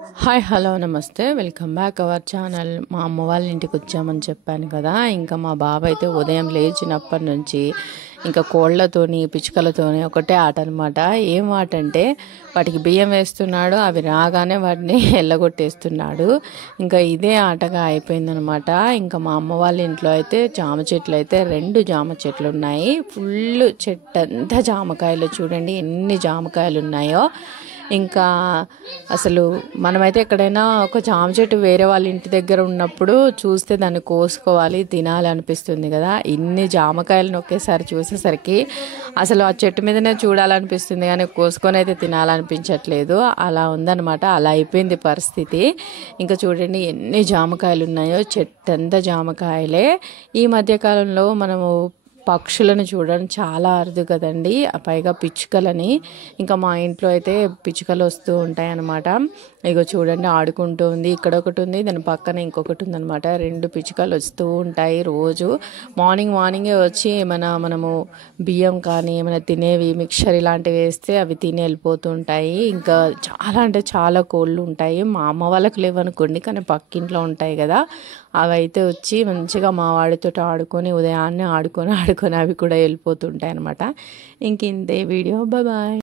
Hi hello నమస్తే welcome back our channel. మా అమ్మ వాళ్ళ ఇంటికి వచ్చామని చెప్పాను కదా. ఇంకా మా బాబు అయితే ఉదయం లేచినప్పటి నుంచి ఇంకా కోళ్లతోని పిచ్చుకలతోని ఒకటే ఆట అనమాట. ఏం ఆట అంటే వాటికి బియ్యం వేస్తున్నాడు, అవి రాగానే వాటిని ఎల్లగొట్టేస్తున్నాడు. ఇంకా ఇదే ఆటగా అయిపోయిందనమాట. ఇంకా మా అమ్మ వాళ్ళ ఇంట్లో అయితే జామ చెట్లు అయితే 2 జామ చెట్లు ఉన్నాయి. ఫుల్ చెట్టు అంతా జామకాయలు, చూడండి ఎన్ని జామకాయలు ఉన్నాయో. ఇంకా అసలు మనమైతే ఎక్కడైనా ఒక జామ చెట్టు వేరే వాళ్ళ ఇంటి దగ్గర ఉన్నప్పుడు చూస్తే దాన్ని కోసుకోవాలి, తినాలి అనిపిస్తుంది కదా. ఇన్ని జామకాయలను ఒకేసారి చూసేసరికి అసలు ఆ చెట్టు మీదనే చూడాలనిపిస్తుంది కానీ కోసుకొని అయితే తినాలనిపించట్లేదు. అలా ఉందన్నమాట. అలా అయిపోయింది పరిస్థితి. ఇంకా చూడండి ఎన్ని జామకాయలు ఉన్నాయో, చెట్టు అంతా జామకాయలే. ఈ మధ్యకాలంలో మనము పక్షులను చూడడం చాలా అరుదు కదండి, పైగా పిచ్చుకలని. ఇంకా మా ఇంట్లో అయితే పిచ్చుకలు వస్తూ ఉంటాయి అన్నమాట. ఇగో చూడండి ఆడుకుంటూ ఉంది. ఇక్కడ ఒకటి ఉంది, దాని పక్కన ఇంకొకటి ఉందన్నమాట. 2 పిచ్చుకలు వస్తూ ఉంటాయి రోజు. మార్నింగే వచ్చి మనము బియ్యం కానీ ఏమైనా తినేవి మిక్చర్ ఇలాంటివి వేస్తే అవి తిని వెళ్ళిపోతూ ఉంటాయి. ఇంకా చాలా అంటే చాలా కోళ్ళు ఉంటాయి. మా అమ్మ వాళ్ళకి లేవనుకోండి, కానీ పక్కింట్లో ఉంటాయి కదా, అవి అయితే వచ్చి మంచిగా మా వాడితో ఆడుకొని ఉదయాన్నే ఆడుకొని అవి కూడా వెళ్ళిపోతుంటాయి అనమాట. ఇంక ఇంతే వీడియో. బాయ్.